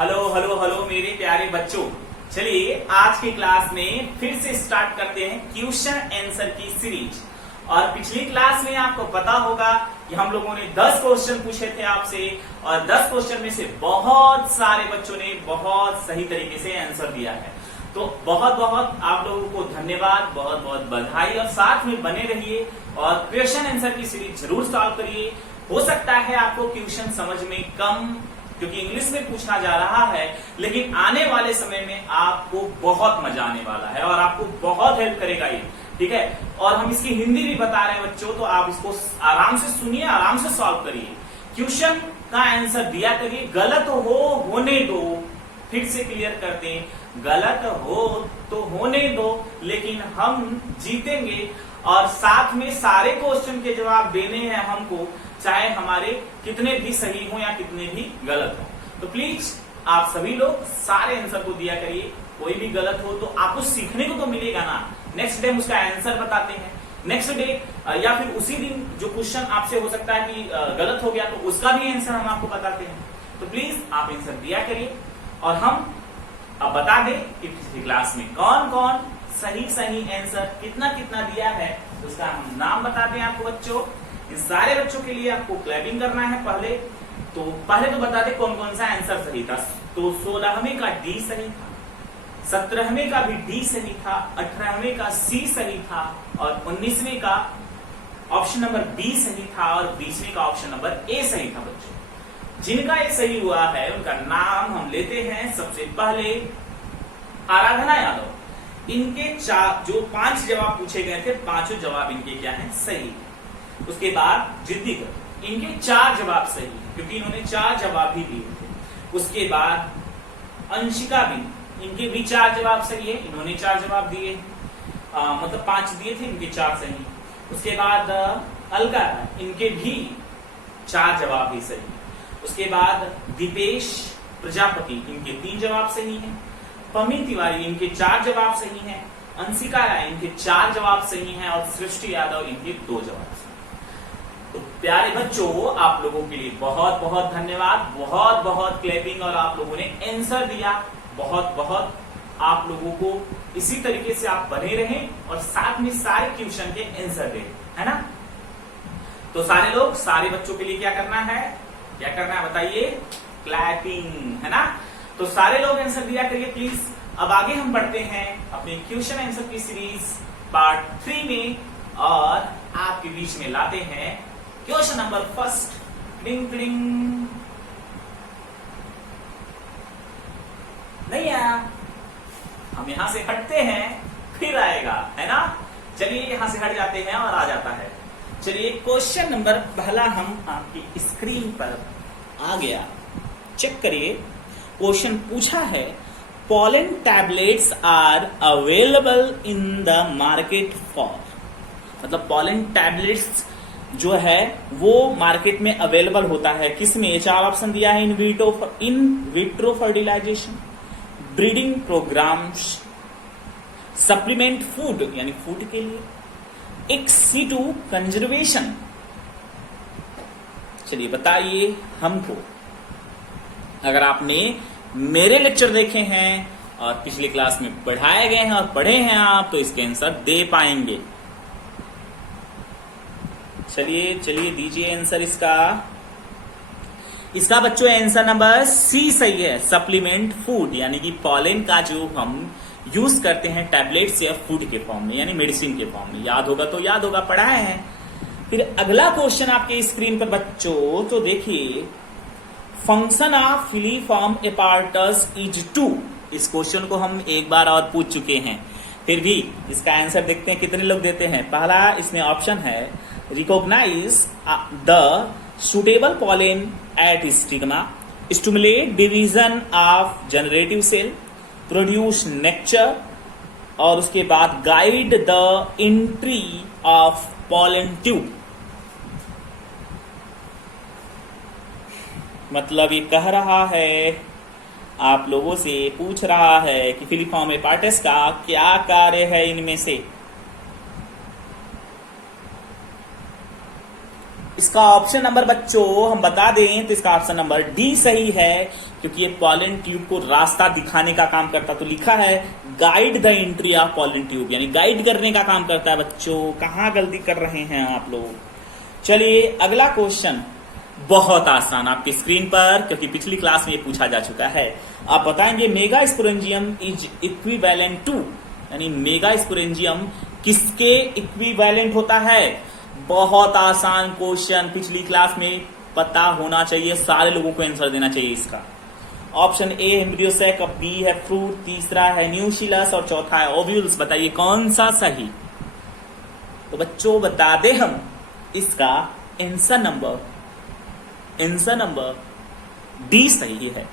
Hello hello hello मेरे प्यारे बच्चों, चलिए आज की क्लास में फिर से स्टार्ट करते हैं क्वेश्चन आंसर की सीरीज। और पिछली क्लास में आपको पता होगा कि हम लोगों ने 10 क्वेश्चन पूछे थे आपसे और 10 क्वेश्चन में से बहुत सारे बच्चों ने बहुत सही तरीके से आंसर दिया है। तो बहुत बहुत आप लोगों को धन्यवाद, बहुत बहुत बधाई और साथ में बने रहिए और क्वेश्चन आंसर की सीरीज जरूर सॉल्व करिए। हो सकता है आपको क्वेश्चन समझ में कम, क्योंकि इंग्लिश में पूछा जा रहा है, लेकिन आने वाले समय में आपको बहुत मजा आने वाला है और आपको बहुत हेल्प करेगा ये, ठीक है। और हम इसकी हिंदी भी बता रहे हैं बच्चों, तो आप इसको आराम से सुनिए, आराम से सॉल्व करिए, क्वेश्चन का आंसर दिया करिए। गलत हो होने दो, फिर से क्लियर कर दें, गलत हो तो होने दो, लेकिन हम जीतेंगे और साथ में सारे क्वेश्चन के जवाब देने हैं हमको, चाहे हमारे कितने भी सही हो या कितने भी गलत हो। तो प्लीज आप सभी लोग सारे आंसर को दिया करिए, कोई भी गलत हो तो आपको सीखने को तो मिलेगा ना। नेक्स्ट डे हम उसका आंसर बताते हैं, नेक्स्ट डे या फिर उसी दिन जो क्वेश्चन आपसे हो सकता है कि गलत हो गया तो उसका भी आंसर हम आपको बताते हैं। तो प्लीज आप आंसर दिया करिए और हम अब बता दें कि पिछली क्लास में कौन कौन सही आंसर कितना कितना दिया है, उसका हम नाम बताते हैं आपको बच्चों। इन सारे बच्चों के लिए आपको क्लैपिंग करना है। पहले तो बता दें कौन कौन सा आंसर सही था। तो 16वें का डी सही था, 17वें का भी डी सही था, 18वें का सी सही था और 19वें का ऑप्शन नंबर बी सही था और 20वें का ऑप्शन नंबर ए सही था बच्चों। जिनका ये सही हुआ है उनका नाम हम लेते हैं। सबसे पहले आराधना यादव, इनके जो 5 जवाब पूछे गए थे, पांचों जवाब इनके क्या हैं, सही। उसके बाद जिद्दी कर, इनके 4 जवाब सही है क्योंकि इन्होंने 4 जवाब भी दिए थे। उसके बाद अंशिका भी, इनके भी 4 जवाब सही है, इन्होंने 4 जवाब दिए, मतलब 5 दिए थे, इनके 4 सही। उसके बाद अलका, इनके भी 4 जवाब भी सही। उसके बाद दीपेश प्रजापति, इनके 3 जवाब सही हैं। पमी तिवारी, इनके 4 जवाब सही हैं। अंशिका राय, इनके 4 जवाब सही हैं और सृष्टि यादव, इनके 2 जवाब सही। तो प्यारे बच्चों, आप लोगों के लिए बहुत बहुत धन्यवाद, बहुत बहुत क्लैपिंग और आप लोगों ने आंसर दिया। बहुत बहुत आप लोगों को इसी तरीके से आप बने रहें और साथ में सारे क्वेश्चन के आंसर दें, है ना। तो सारे लोग, सारे बच्चों के लिए क्या करना है बताइए, क्लैपिंग, है ना। तो सारे लोग आंसर दिया करिए प्लीज। अब आगे हम बढ़ते हैं अपने क्वेश्चन आंसर की सीरीज पार्ट 3 में और आपके बीच में लाते हैं question number first. Cling cling, नहीं आया, हम यहां से हटते हैं फिर आएगा, है ना। चलिए यहां से हट जाते हैं और आ जाता है। चलिए क्वेश्चन नंबर पहला हम आपकी स्क्रीन पर आ गया, चेक करिए। क्वेश्चन पूछा है, pollen tablets are available in the market for, मतलब पोलन टैबलेट्स जो है वो मार्केट में अवेलेबल होता है किसमें। 4 ऑप्शन दिया है, in vitro fertilization, breeding programs, supplement food यानी फूड के लिए, एक्स सीटू कंजर्वेशन। चलिए बताइए हमको, अगर आपने मेरे लेक्चर देखे हैं और पिछली क्लास में पढ़ाए गए हैं और पढ़े हैं आप, तो इसके आंसर दे पाएंगे। चलिए दीजिए आंसर इसका बच्चों आंसर नंबर सी सही है, सप्लीमेंट फूड, यानी कि पॉलन का जो हम यूज करते हैं टैबलेट्स या फूड के फॉर्म में, यानी मेडिसिन के फॉर्म में। याद होगा तो याद होगा, पढ़ाए हैं। फिर अगला क्वेश्चन आपके स्क्रीन पर बच्चों, तो देखिए, function of filiform apparatus is 2। इस क्वेश्चन को हम एक बार और पूछ चुके हैं, फिर भी इसका आंसर देखते हैं कितने लोग देते हैं। पहला इसमें ऑप्शन है, recognise the suitable pollen at stigma, stimulate division of generative cell, produce nectar, और उसके बाद guide the entry of pollen tube. मतलब ये कह रहा है, आप लोगों से पूछ रहा है कि फिलीफॉर्म एपार्टस का क्या कार्य है इनमें से। इसका ऑप्शन नंबर बच्चों हम बता दें तो इसका ऑप्शन नंबर डी सही है, क्योंकि ये पॉलन ट्यूब को रास्ता दिखाने का काम करता। तो लिखा है guide the entry of pollen tube, यानी गाइड करने का काम करता है बच्चों। कहां गलती कर रहे हैं आप लोग। चलिए अगला क्वेश्चन बहुत आसान आपकी स्क्रीन पर, क्योंकि पिछली क्लास में ये पूछा जा चुका है। आप बताएंगे mega sporangium is equivalent to, यानी मेगा स्पोरेंजियम किसके इक्विवेलेंट होता है। बहुत आसान क्वेश्चन, पिछली क्लास में पता होना चाहिए, सारे लोगों को आंसर देना चाहिए इसका। ऑप्शन ए एम्ब्रियोसेक, बी है फ्रूट, तीसरा है न्यूशिलस और चौथा है ओव्यूल्स। बताइए कौन सा सही। तो बच्चों बता दे हम इसका आंसर नंबर डी सही है।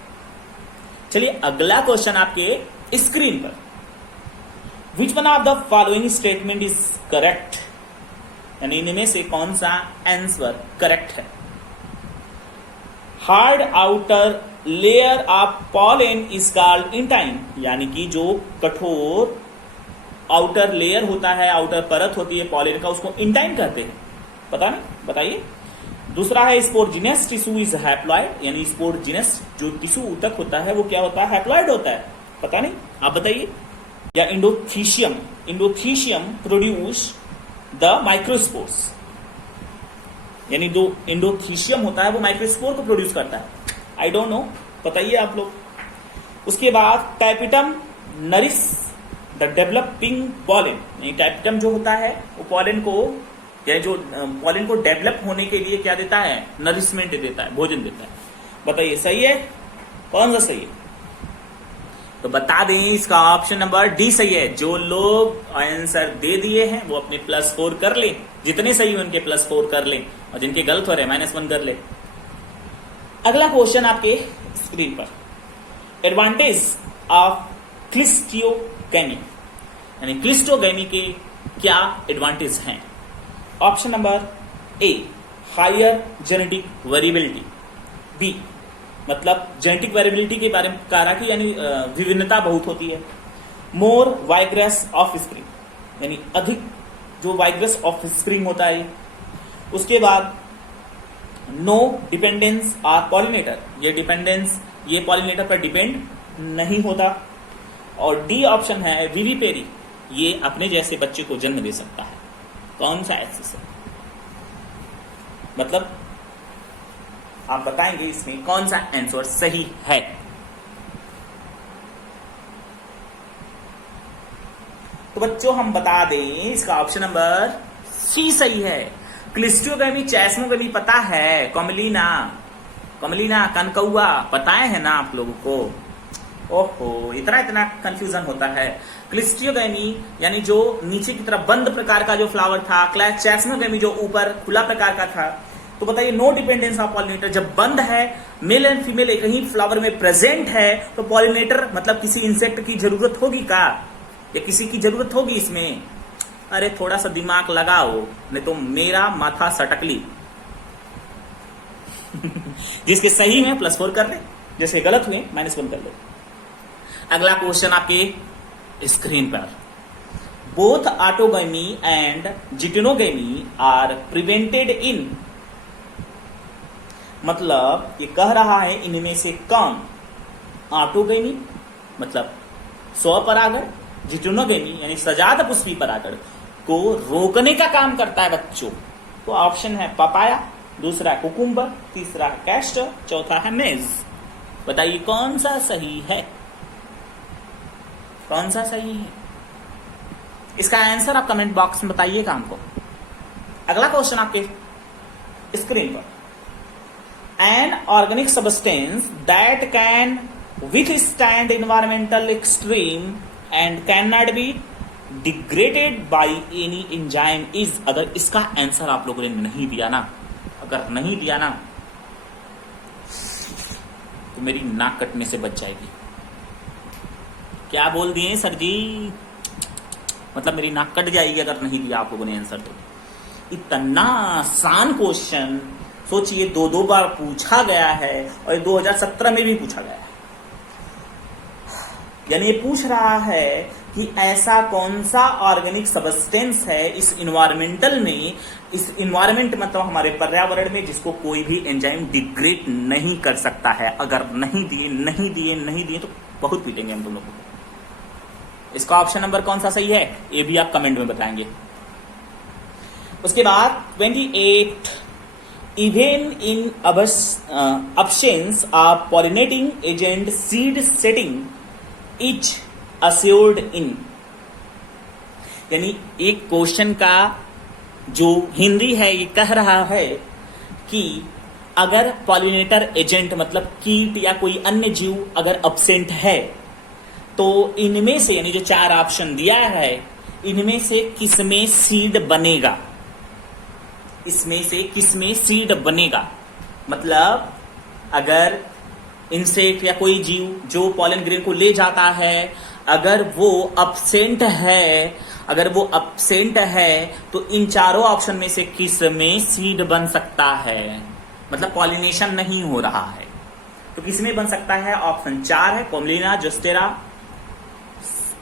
चलिए अगला क्वेश्चन आपके स्क्रीन पर। Which one of the following statement is correct, यानी इनमें से कौन सा आंसर करेक्ट है। Hard outer layer of pollen is called intine, यानी कि जो कठोर आउटर लेयर होता है, आउटर परत होती है पॉलन का, उसको इंटाइन कहते हैं। पता नहीं, बताइए। दूसरा है स्पोरजिनस टिश्यू इज हैप्लॉइड, यानी स्पोरजिनस जो टिश्यू ऊतक होता है वो क्या होता है, हैप्लॉइड होता है। पता नहीं, आप बताइए। या इंडोथीशियम प्रोड्यूस द माइक्रोस्पोर्स, यानी जो इंडोथीशियम होता है वो माइक्रोस्पोर को प्रोड्यूस करता है। आई डोंट नो, बताइए आप लोग। उसके बाद tapetum nourish the developing pollen, यानी टैपिटम जो होता है वो पॉलन को, या जो पॉलन को डेवलप होने के लिए क्या देता है, नरिशमेंट देता है, भोजन देता है। बताइए सही है, कौन सा सही है। तो बता दें इसका ऑप्शन नंबर डी सही है। जो लोग आंसर दे दिए हैं वो अपने +4 कर लें, जितने सही हो उनके +4 कर लें, और जिनके गलत हो रहे -1 कर ले। अगला क्वेश्चन आपके स्क्रीन पर। एडवांटेज ऑफ क्लिस्टोगेमी, यानी क्लिस्टोगेमी के क्या एडवांटेज हैं। Option number A higher genetic variability, B मतलब जेनेटिक वेरिएबिलिटी के बारे में कहा कि यानी विभिन्नता बहुत होती है। मोर वाइग्रेस ऑफ स्प्रिंग, यानी अधिक जो वाइग्रेस ऑफ स्प्रिंग होता है। उसके बाद नो डिपेंडेंस ऑन पॉलिनेटर, ये पॉलिनेटर पर डिपेंड नहीं होता। और डी ऑप्शन है विविपेरी, ये अपने जैसे बच्चे को जन्म दे सकता है। कौन सा ऐसे, मतलब आप बताएंगे इसमें कौन सा आंसर सही है। तो बच्चों हम बता दें इसका ऑप्शन नंबर सी सही है। क्लिस्टोगेमी चैस्मोगेमी पता है, कमलीना कनकौआ पता है ना आप लोगों को। ओहो, इतना कंफ्यूजन होता है। क्लिस्टोगेमी यानी जो नीचे की तरफ बंद प्रकार का जो फ्लावर था, चैस्मोगेमी जो ऊपर खुला प्रकार का था। तो बताइए नो डिपेंडेंस ऑफ पॉलिनेटर, जब बंद है, मेल एंड फीमेल एक ही फ्लावर में प्रेजेंट है, तो पॉलिनेटर मतलब किसी इंसेक्ट की जरूरत होगी का, या किसी की जरूरत होगी इसमें। अरे थोड़ा सा दिमाग लगाओ, नहीं तो मेरा माथा सटकली। जिसके सही में +4 कर ले, जैसे गलत हुए -1 कर ले। अगला क्वेश्चन आपके स्क्रीन पर। Both autogamy and geitonogamy are prevented in, मतलब ये कह रहा है इनमें से कौन, ऑटोगेमी मतलब स्वपरागण, जिटेनोगेमी यानी सजात पुष्पी परागण को रोकने का काम करता है बच्चों। तो ऑप्शन है पपाया, दूसरा कुकुम्बर, तीसरा कैस्टर, चौथा है मेज। बताइए कौन सा सही है, कौन सा सही है। इसका आंसर आप कमेंट बॉक्स में बताइएगा हमको। अगला क्वेश्चन आपके स्क्रीन पर। An organic substance that can withstand environmental extreme and cannot be degraded by any enzyme is, अगर इसका आंसर आप लोगों ने नहीं दिया ना, अगर नहीं दिया ना तो मेरी नाक कटने से बच जाएगी। क्या बोल दिए सर जी, मतलब मेरी नाक कट जाएगी अगर नहीं दिया आप लोगों ने आंसर। तो इतना आसान क्वेश्चन सोचिए, 2 बार पूछा गया है और 2017 में भी पूछा गया है। यानी ये पूछ रहा है कि ऐसा कौन सा ऑर्गेनिक सब्सटेंस है इस इन्वायरमेंटल में, इस इन्वायरमेंट मतलब हमारे पर्यावरण में, जिसको कोई भी एंजाइम डिग्रेड नहीं कर सकता है। अगर नहीं दिए तो बहुत पीटेंगे हम तुम लोगों को। इसका ऑप्शन नंबर कौन सा सही है ये भी आप कमेंट में बताएंगे। उसके बाद 28 even in absence of pollinating agent seed setting is assured in, यानी एक क्वेश्चन का जो हिंदी है ये कह रहा है कि अगर पॉलिनेटर एजेंट मतलब कीट या कोई अन्य जीव अगर अब्सेंट है तो इनमें से, यानी जो 4 ऑप्शन दिया है, इनमें से किसमें सीड बनेगा, इसमें से किसमें सीड बनेगा। मतलब अगर इंसेक्ट या कोई जीव जो पॉलन ग्रेन को ले जाता है, अगर वो अब्सेंट है तो इन चारों ऑप्शन में से किसमें सीड बन सकता है, मतलब पॉलिनेशन नहीं हो रहा है तो किसमें बन सकता है। ऑप्शन 4 है कॉमलिना, जोस्टेरा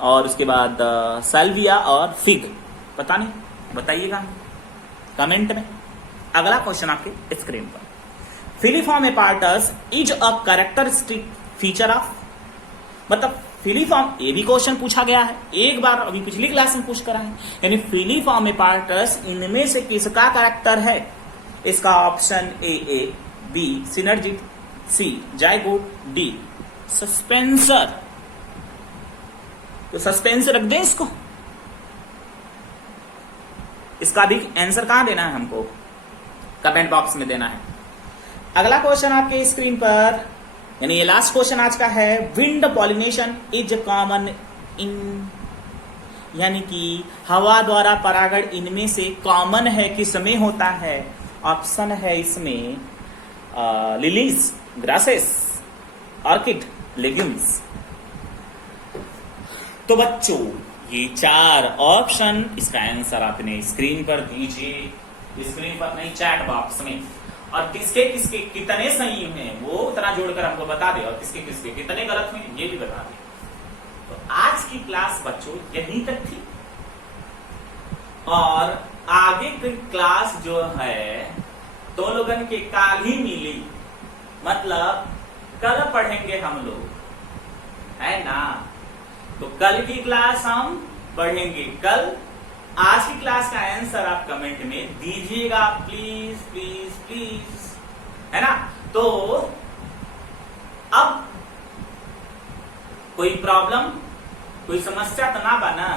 और उसके बाद साल्विया और फिग। पता नहीं, बताइएगा कमेंट में। अगला क्वेश्चन आपके स्क्रीन पर, filiform apparatus is a characteristic feature of, मतलब फिलीफॉर्म, ये भी क्वेश्चन पूछा गया है एक बार, अभी पिछली क्लास में पूछ कर है, यानी फिलीफॉर्म एपार्टस इनमें से किसका कैरेक्टर है। इसका option A B synergic, C zygote, D suspensor. तो सस्पेंसर रख दें इसको, इसका भी आंसर कहां देना है हमको, कमेंट बॉक्स में देना है। अगला क्वेश्चन आपके स्क्रीन पर, यानी ये लास्ट क्वेश्चन आज का है, wind pollination is common in, यानी कि हवा द्वारा परागण इनमें से कॉमन है किसमें होता है। ऑप्शन है इसमें लिलीज, ग्रासेस, ऑर्किड, लेग्यूम्स। तो बच्चों ये 4 ऑप्शन, इसका आंसर आपने स्क्रीन पर दीजिए, स्क्रीन पर नहीं चैट बॉक्स में, और किसके किसके कितने सही हैं वो उतना जोड़कर हमको बता दे, और किसके किसके कितने गलत हैं ये भी बता दे। तो आज की क्लास बच्चों यहीं तक थी, और आगे की क्लास जो है तो लोगन के काल ही मिली, मतलब कल पढ़ेंगे हम लोग, है ना। तो कल की क्लास हम पढ़ेंगे कल। आज की क्लास का आंसर आप कमेंट में दीजिएगा प्लीज प्लीज प्लीज, है ना। तो अब कोई प्रॉब्लम, कोई समस्या तो ना बना,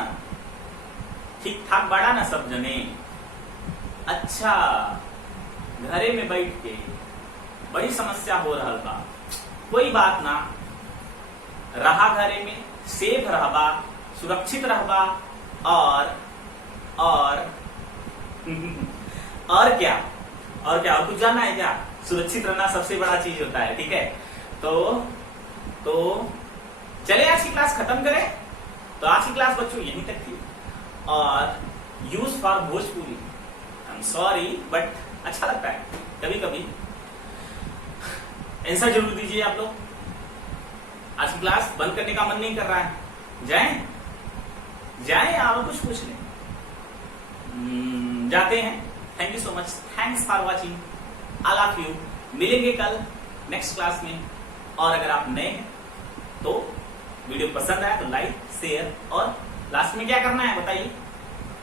ठीक ठाक बड़ा ना सब जने। अच्छा, घरे में बैठ के बड़ी समस्या हो रहा बा, कोई बात ना, रहा घरे में, सेफ रहबा, सुरक्षित रहबा, और क्या, और कुछ जानना है क्या। सुरक्षित रहना सबसे बड़ा चीज होता है, ठीक है। तो चले आज की क्लास खत्म करें। तो आज की क्लास बच्चों यहीं तक थी, और use for Bhojpuri, I am sorry but अच्छा लगता है कभी कभी। आंसर जरूर दीजिए आप लोग। आज की क्लास बंद करने का मन नहीं कर रहा है, जाएं आप कुछ पूछ लें। जाते हैं। Thank you so much, thanks for watching, all of you. मिलेंगे कल नेक्स्ट क्लास में। और अगर आप नए हैं तो वीडियो पसंद आया तो लाइक, शेयर, और लास्ट में क्या करना है बताइए,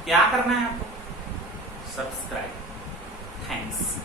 क्या करना है आपको, सब्सक्राइब। थैंक्स।